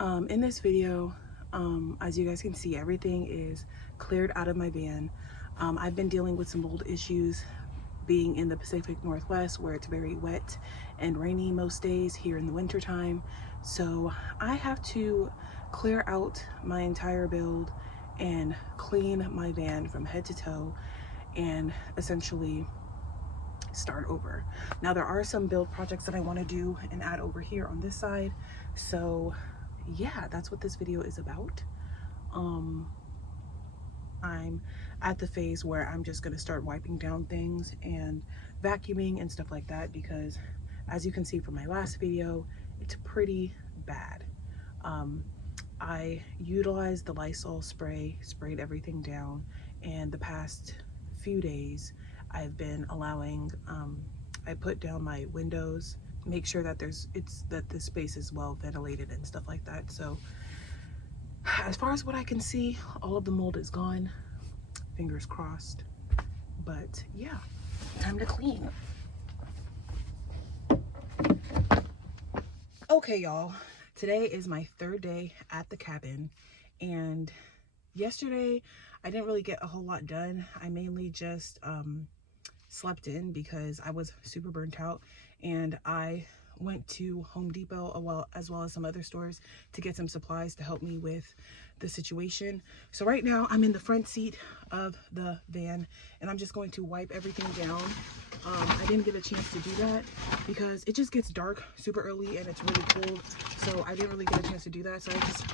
In this video, as you guys can see, everything is cleared out of my van. I've been dealing with some mold issues being in the Pacific Northwest, where it's very wet and rainy most days here in the winter time. So I have to clear out my entire build and clean my van from head to toe and essentially start over. Now there are some build projects that I want to do and add over here on this side. So yeah, that's what this video is about. I'm at the phase where I'm just going to start wiping down things and vacuuming and stuff like that, because as you can see from my last video, it's pretty bad. I utilized the Lysol spray, sprayed everything down, and the past few days I've been allowing, I put down my windows, make sure that the space is well ventilated and stuff like that. So as far as what I can see, all of the mold is gone, fingers crossed. But yeah, time to clean. Okay, y'all, today is my third day at the cabin, and yesterday I didn't really get a whole lot done. I mainly just slept in because I was super burnt out, and I went to Home Depot as well as some other stores to get some supplies to help me with the situation. So right now I'm in the front seat of the van and I'm just going to wipe everything down. I didn't get a chance to do that because it just gets dark super early and it's really cold, so I didn't really get a chance to do that. So I just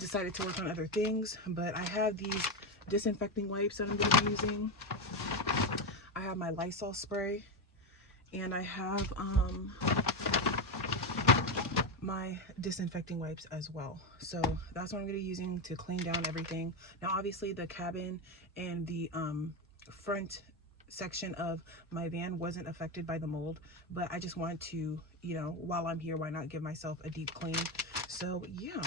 decided to work on other things. But I have these disinfecting wipes that I'm going to be using. I have my Lysol spray, and I have my disinfecting wipes as well. So that's what I'm going to be using to clean down everything. Now obviously the cabin and the front section of my van wasn't affected by the mold, but I just wanted to, you know, while I'm here, why not give myself a deep clean? So yeah.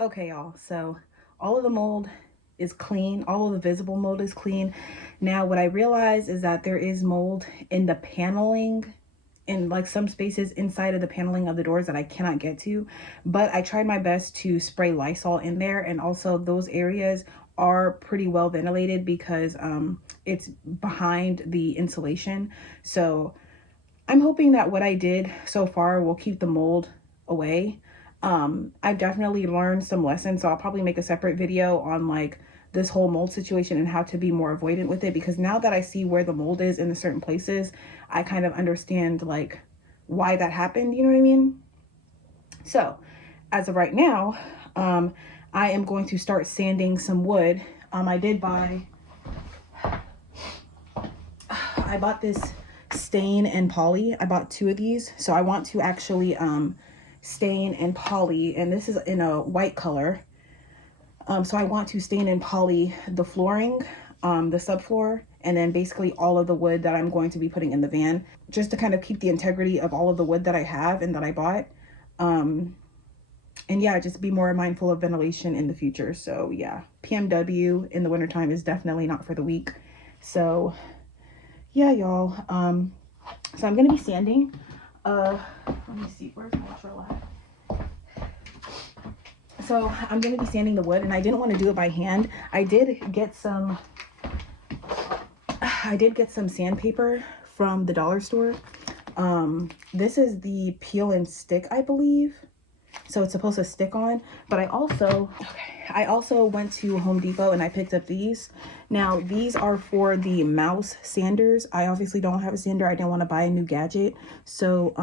Okay, y'all, so all of the mold is clean. All of the visible mold is clean. Now what I realized is that there is mold in the paneling, in like some spaces inside of the paneling of the doors that I cannot get to, but I tried my best to spray Lysol in there, and also those areas are pretty well ventilated because it's behind the insulation. So I'm hoping that what I did so far will keep the mold away. I've definitely learned some lessons, so I'll probably make a separate video on like this whole mold situation and how to be more avoidant with it, because now that I see where the mold is in the certain places, I kind of understand like why that happened, you know what I mean? So as of right now, I am going to start sanding some wood. I bought this stain and poly. I bought 2 of these, so I want to actually stain and poly, and this is in a white color. So I want to stain and poly the flooring, the subfloor, and then basically all of the wood that I'm going to be putting in the van, just to kind of keep the integrity of all of the wood that I have and that I bought. And yeah, just be more mindful of ventilation in the future. So yeah, PMW in the wintertime is definitely not for the weak. So yeah, y'all. So I'm gonna be sanding. Let me see, where's my drill at? So I'm gonna be sanding the wood, and I didn't want to do it by hand. I did get some sandpaper from the dollar store. This is the peel and stick, I believe. So it's supposed to stick on, but I also went to Home Depot and I picked up these. Now these are for the mouse sanders. I obviously don't have a sander. I didn't want to buy a new gadget. So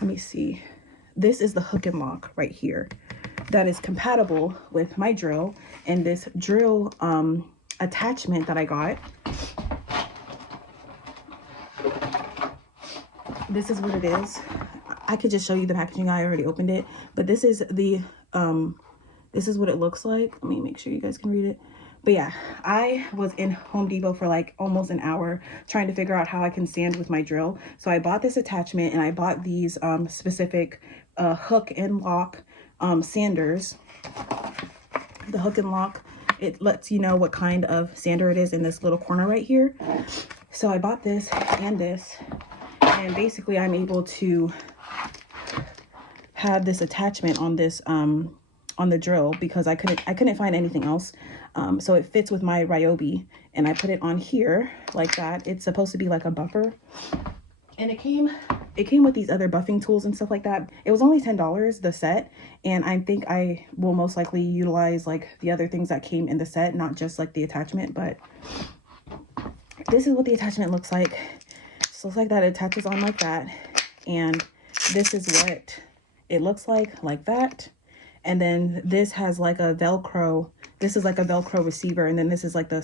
let me see. This is the hook and lock right here that is compatible with my drill, and this drill attachment that I got. This is what it is. I could just show you the packaging. I already opened it, but this is the this is what it looks like. Let me make sure you guys can read it. But yeah, I was in Home Depot for like almost an hour trying to figure out how I can sand with my drill. So I bought this attachment, and I bought these specific hook and lock sanders. The hook and lock, it lets you know what kind of sander it is in this little corner right here. So I bought this and this, and basically I'm able to have this attachment on this on the drill because I couldn't find anything else. So it fits with my Ryobi, and I put it on here like that. It's supposed to be like a buffer, and it came with these other buffing tools and stuff like that. It was only $10 the set, and I think I will most likely utilize like the other things that came in the set, not just like the attachment. But this is what the attachment looks like. So it's like that. It attaches on like that, and this is what it looks like that. And then this has like a Velcro. This is like a Velcro receiver, and then this is like the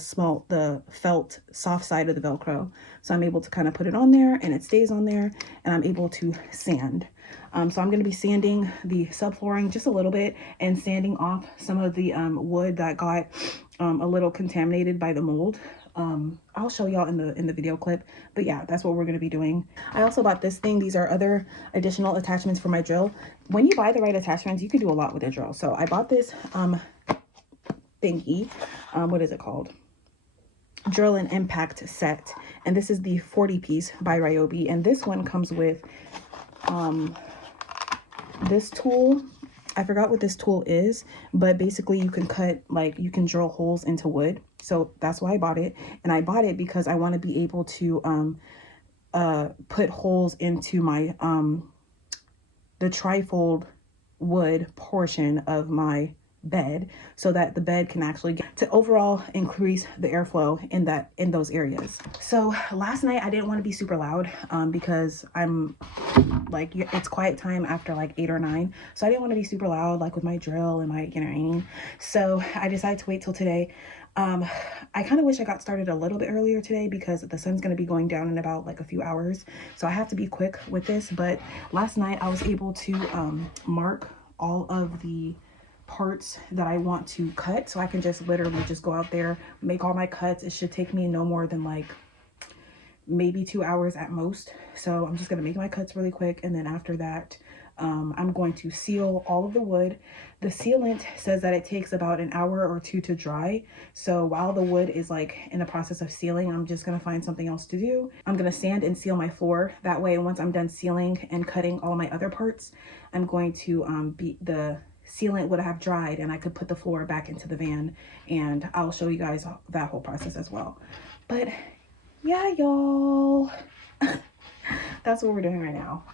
felt soft side of the Velcro. So I'm able to kind of put it on there, and it stays on there, and I'm able to sand. So I'm going to be sanding the subflooring just a little bit and sanding off some of the wood that got a little contaminated by the mold. I'll show y'all in the video clip, but yeah, that's what we're going to be doing. I also bought this thing. These are other additional attachments for my drill. When you buy the right attachments, you can do a lot with a drill. So I bought this thingy. What is it called? Drill and impact set, and this is the 40 piece by Ryobi, and this one comes with this tool. I forgot what this tool is, but basically you can you can drill holes into wood. So that's why I bought it. And I bought it because I want to be able to put holes into my the trifold wood portion of my bed, so that the bed can actually get to overall increase the airflow in those areas. So last night I didn't want to be super loud because I'm like, it's quiet time after like 8 or 9, so I didn't want to be super loud like with my drill and my generating. So I decided to wait till today. I kind of wish I got started a little bit earlier today because the sun's going to be going down in about like a few hours, so I have to be quick with this. But last night I was able to mark all of the parts that I want to cut, so I can just literally just go out there, make all my cuts. It should take me no more than like maybe 2 hours at most. So I'm just gonna make my cuts really quick, and then after that I'm going to seal all of the wood. The sealant says that it takes about an hour or 2 to dry, so while the wood is like in the process of sealing, I'm just gonna find something else to do. I'm gonna sand and seal my floor. That way, once I'm done sealing and cutting all my other parts, I'm going to the sealant would have dried, and I could put the floor back into the van, and I'll show you guys that whole process as well. But yeah, y'all, that's what we're doing right now.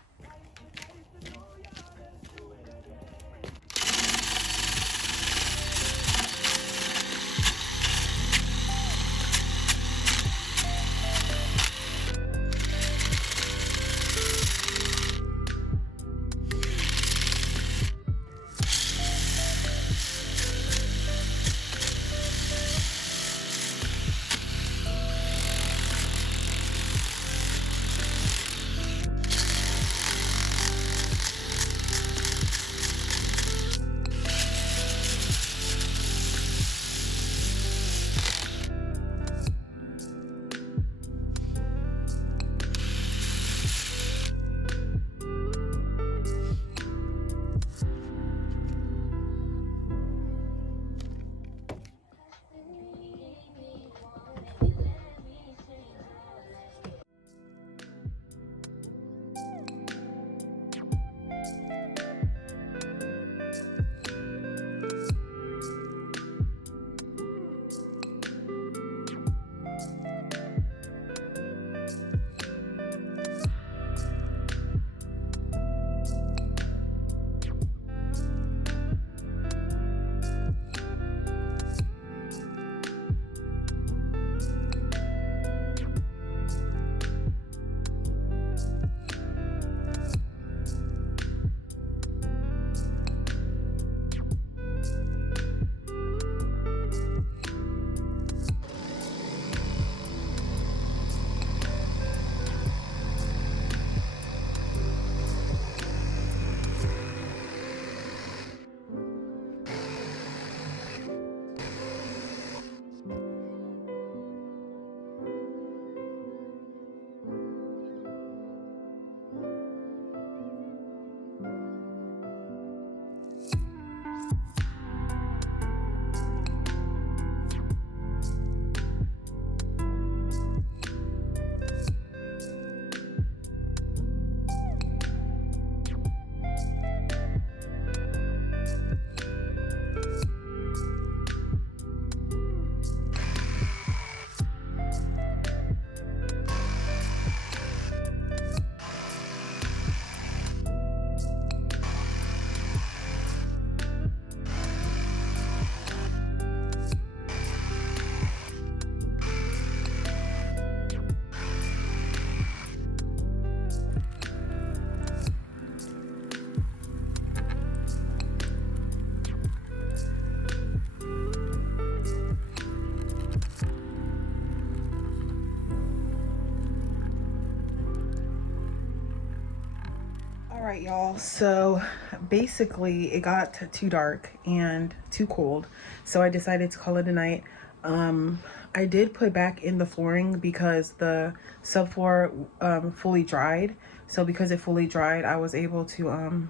Y'all, so basically it got too dark and too cold, so I decided to call it a night. I did put back in the flooring because the subfloor fully dried. So because it fully dried, I was able to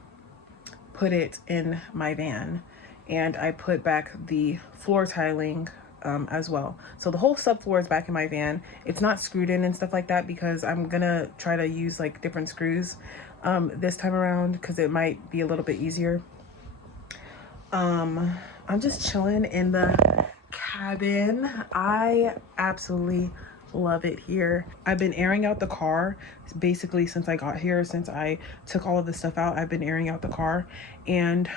put it in my van, and I put back the floor tiling as well. So the whole subfloor is back in my van. It's not screwed in and stuff like that because I'm gonna try to use like different screws this time around because it might be a little bit easier. I'm just chilling in the cabin. I absolutely love it here. I've been airing out the car basically since I got here. Since I took all of the stuff out, I've been airing out the car, and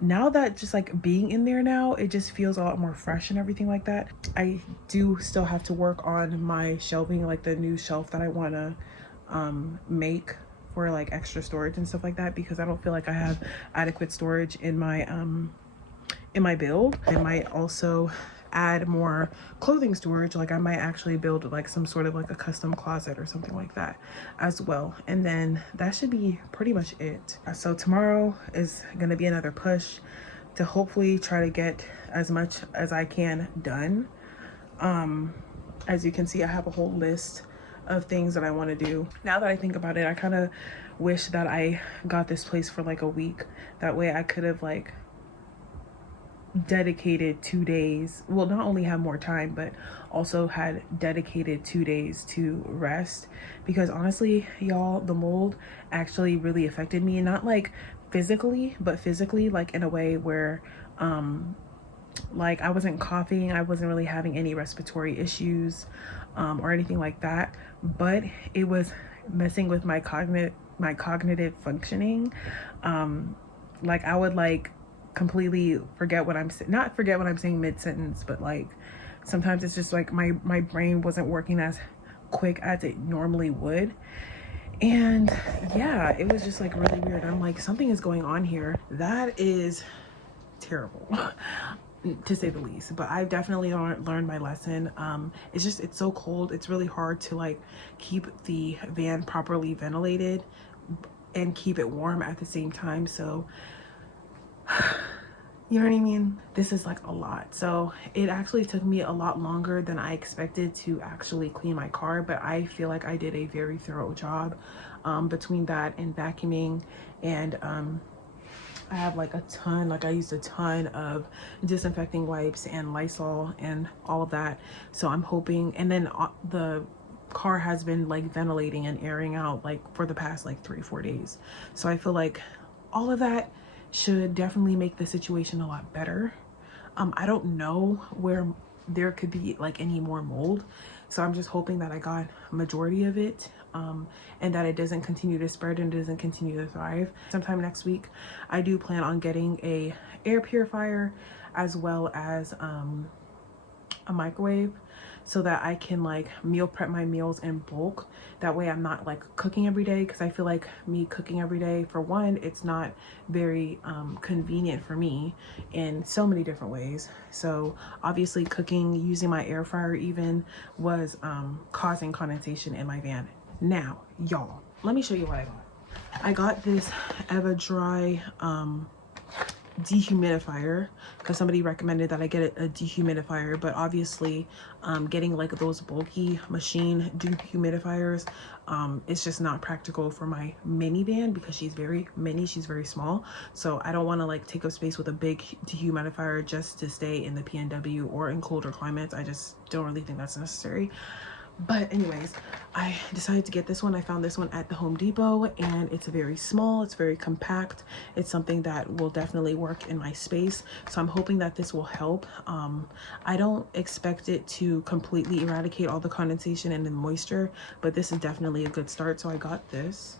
now that just like being in there now, it just feels a lot more fresh and everything like that. I do still have to work on my shelving, like the new shelf that I want to make for like extra storage and stuff like that, because I don't feel like I have adequate storage in my build. I might also add more clothing storage. Like I might actually build like some sort of like a custom closet or something like that as well. And then that should be pretty much it. So tomorrow is gonna be another push to hopefully try to get as much as I can done. As you can see, I have a whole list of things that I want to do. Now that I think about it, I kind of wish that I got this place for like a week. That way I could have like dedicated 2 days, well, not only have more time but also had dedicated 2 days to rest, because honestly y'all, the mold actually really affected me, not like physically but physically, like in a way where like I wasn't coughing, I wasn't really having any respiratory issues or anything like that, but it was messing with my cognitive functioning. Like I would like completely forget what I'm not forget what I'm saying mid-sentence, but like sometimes it's just like my brain wasn't working as quick as it normally would. And yeah, it was just like really weird. I'm like, something is going on here. That is terrible to say the least, but I've definitely learned my lesson. It's so cold, it's really hard to like keep the van properly ventilated and keep it warm at the same time. So you know what I mean? This is like a lot. So it actually took me a lot longer than I expected to actually clean my car, but I feel like I did a very thorough job between that and vacuuming. And I have like a ton, like I used a ton of disinfecting wipes and Lysol and all of that. So I'm hoping, and then the car has been like ventilating and airing out like for the past like 3-4 days. So I feel like all of that should definitely make the situation a lot better. I don't know where there could be like any more mold, so I'm just hoping that I got a majority of it, and that it doesn't continue to spread and doesn't continue to thrive. Sometime next week I do plan on getting a air purifier as well as a microwave, so that I can like meal prep my meals in bulk. That way I'm not like cooking every day, because I feel like me cooking every day, for one, it's not very convenient for me in so many different ways. So obviously cooking using my air fryer even was causing condensation in my van. Now y'all, let me show you what I got. I got this Eva Dry dehumidifier because somebody recommended that I get a dehumidifier, but obviously getting like those bulky machine dehumidifiers, it's just not practical for my minivan because she's very mini, she's very small. So I don't want to like take up space with a big dehumidifier just to stay in the PNW or in colder climates. I just don't really think that's necessary. But anyways, I decided to get this one. I found this one at the Home Depot, and it's very small, it's very compact. It's something that will definitely work in my space, so I'm hoping that this will help. I don't expect it to completely eradicate all the condensation and the moisture, but this is definitely a good start. So I got this.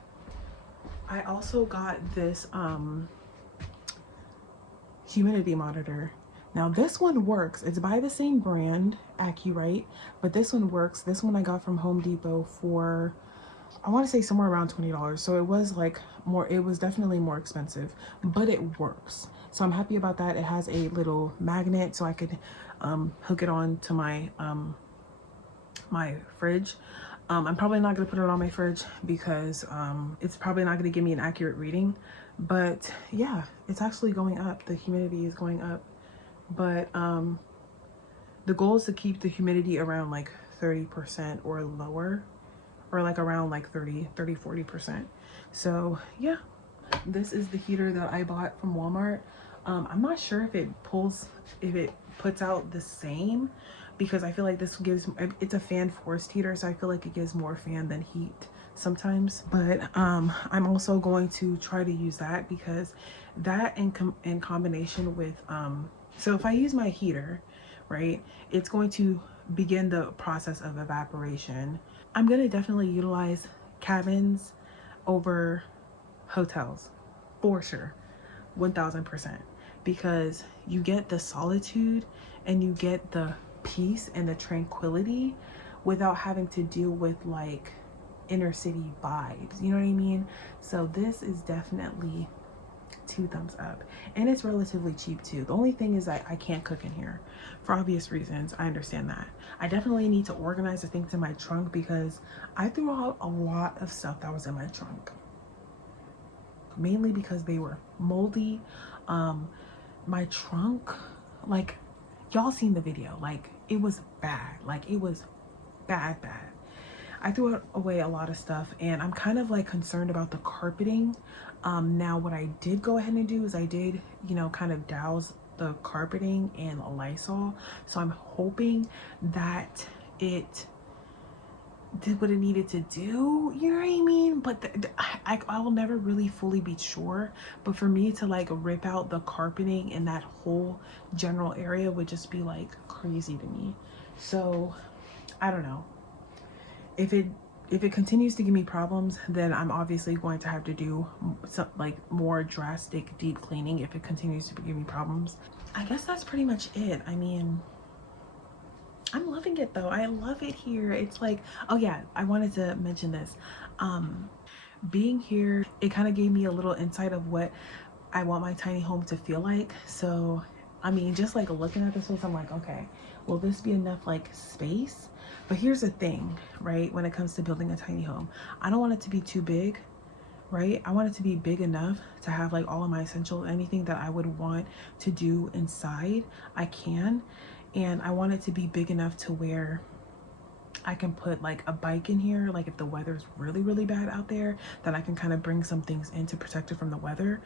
I also got this humidity monitor. Now this one works. It's by the same brand, Accurate, but this one works. This one I got from Home Depot for, I want to say somewhere around $20. So it was like more, it was definitely more expensive, but it works. So I'm happy about that. It has a little magnet so I could hook it on to my my fridge. I'm probably not going to put it on my fridge because it's probably not going to give me an accurate reading. But yeah, it's actually going up. The humidity is going up. But the goal is to keep the humidity around like 30% or lower, or like around like 40%. So yeah, this is the heater that I bought from Walmart. I'm not sure if it puts out the same, because I feel like this gives, it's a fan forced heater, so I feel like it gives more fan than heat sometimes. But I'm also going to try to use that, because that in combination with so if I use my heater, right, it's going to begin the process of evaporation. I'm going to definitely utilize cabins over hotels for sure, 1000%, because you get the solitude and you get the peace and the tranquility without having to deal with like inner city vibes, you know what I mean? So this is definitely 2 thumbs up, and it's relatively cheap too. The only thing is I can't cook in here for obvious reasons. I understand that. I definitely need to organize the things in my trunk, because I threw out a lot of stuff that was in my trunk, mainly because they were moldy. My trunk, like, y'all seen the video, like it was bad, like it was bad. I threw away a lot of stuff, and I'm kind of like concerned about the carpeting. Now what I did go ahead and do is I did, you know, kind of douse the carpeting in Lysol. So I'm hoping that it did what it needed to do, you know what I mean? But I will never really fully be sure. But for me to like rip out the carpeting in that whole general area would just be like crazy to me. So I don't know. If it continues to give me problems, then I'm obviously going to have to do some like more drastic deep cleaning if it continues to give me problems. I guess that's pretty much it. I mean, I'm loving it though. I love it here. It's like, oh yeah, I wanted to mention this. Being here, it kind of gave me a little insight of what I want my tiny home to feel like. So, I mean, just like looking at this place, I'm like, okay, will this be enough like space? But here's the thing, right? When it comes to building a tiny home, I don't want it to be too big, right? I want it to be big enough to have like all of my essentials, anything that I would want to do inside, I can. And I want it to be big enough to where I can put like a bike in here, like if the weather's really bad out there, then I can kind of bring some things in to protect it from the weather.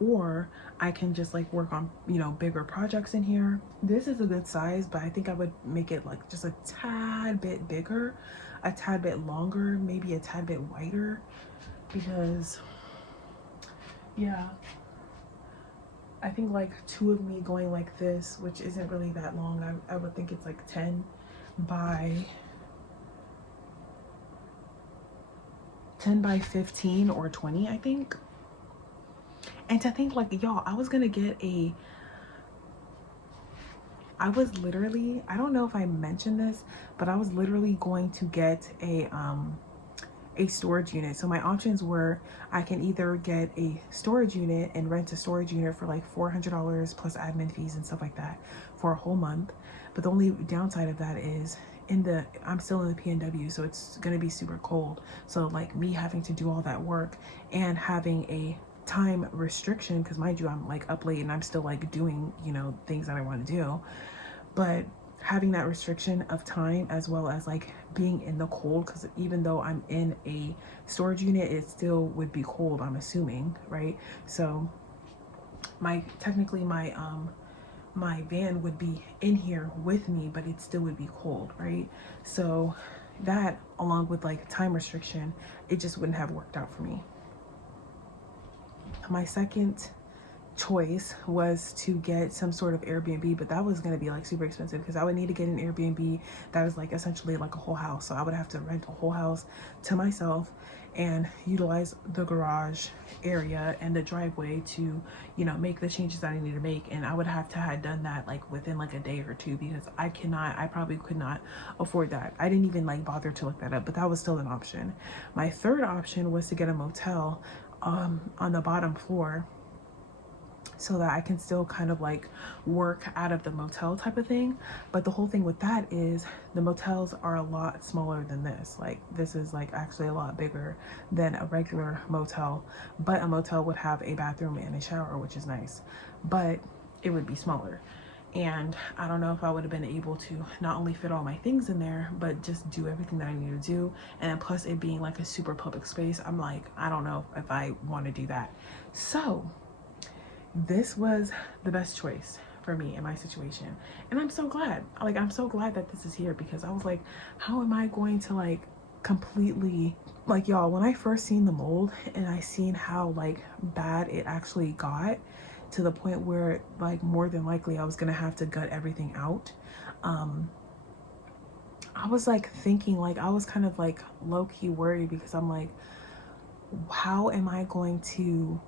Or I can just like work on, you know, bigger projects in here. This is a good size, but I think I would make it like just a tad bit bigger, a tad bit longer, maybe a tad bit wider, because yeah, I think like two of me going like this, which isn't really that long, I would think it's like 10 by 15 or 20, I think. And to think like, y'all, I was literally, I don't know if I mentioned this, but I was literally going to get a storage unit. So my options were, I can either get a storage unit and rent a storage unit for like $400 plus admin fees and stuff like that for a whole month. But the only downside of that is I'm still in the PNW, so it's gonna be super cold. So like me having to do all that work and having a time restriction, because mind you, I'm like up late and I'm still like doing, you know, things that I want to do. But having that restriction of time, as well as like being in the cold, because even though I'm in a storage unit, it still would be cold, I'm assuming, right? So technically my van would be in here with me, but it still would be cold, right? So that, along with like time restriction, it just wouldn't have worked out for me. My second choice was to get some sort of Airbnb, but that was going to be like super expensive, because I would need to get an Airbnb that is like essentially like a whole house. So I would have to rent a whole house to myself and utilize the garage area and the driveway to, you know, make the changes that I need to make. And I would have to have done that like within like a day or two, because I probably could not afford that. I didn't even like bother to look that up, but that was still an option. My third option was to get a motel on the bottom floor, so that I can still kind of like work out of the motel type of thing. But the whole thing with that is the motels are a lot smaller than this. Like this is like actually a lot bigger than a regular motel, but a motel would have a bathroom and a shower, which is nice, but it would be smaller. And I don't know if I would have been able to not only fit all my things in there, but just do everything that I need to do. And then plus it being like a super public space, I'm like, I don't know if I want to do that. So this was the best choice for me in my situation. And I'm so glad. Like, I'm so glad that this is here, because I was like, how am I going to like completely, like, y'all, when I first seen the mold and I seen how like bad it actually got, to the point where like more than likely I was gonna have to gut everything out, I was like thinking, like I was kind of like low-key worried, because I'm like, how am I going to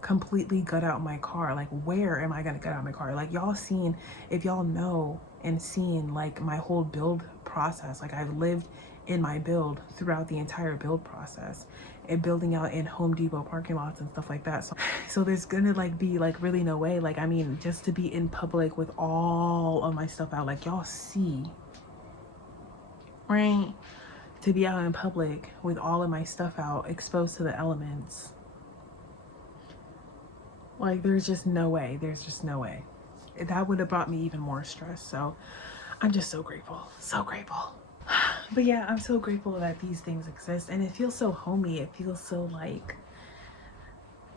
completely gut out my car? Like, where am I gonna gut out my car? Like, y'all seen, if y'all know and seen like my whole build process, like I've lived in my build throughout the entire build process and building out in Home Depot parking lots and stuff like that. So there's gonna like be like really no way, like I mean, just to be in public with all of my stuff out, like y'all see, right? To be out in public with all of my stuff out, exposed to the elements, like there's just no way. There's just no way. That would have brought me even more stress. So I'm just so grateful. So grateful. But yeah, I'm so grateful that these things exist, and it feels so homey. It feels so like,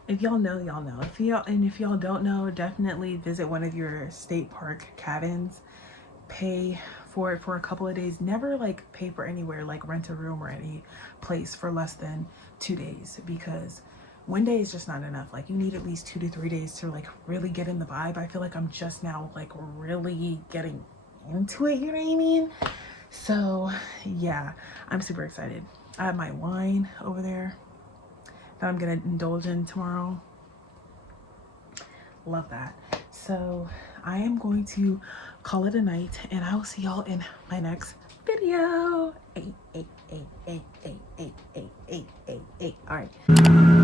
if y'all know, y'all know. If y'all don't know, definitely visit one of your state park cabins. Pay for it for a couple of days. Never like pay for anywhere, like rent a room or any place for less than 2 days, because one day is just not enough. Like you need at least 2 to 3 days to like really get in the vibe. I feel like I'm just now like really getting into it, you know what I mean? So yeah, I'm super excited. I have my wine over there that I'm gonna indulge in tomorrow. Love that. So I am going to call it a night, and I will see y'all in my next video. All right.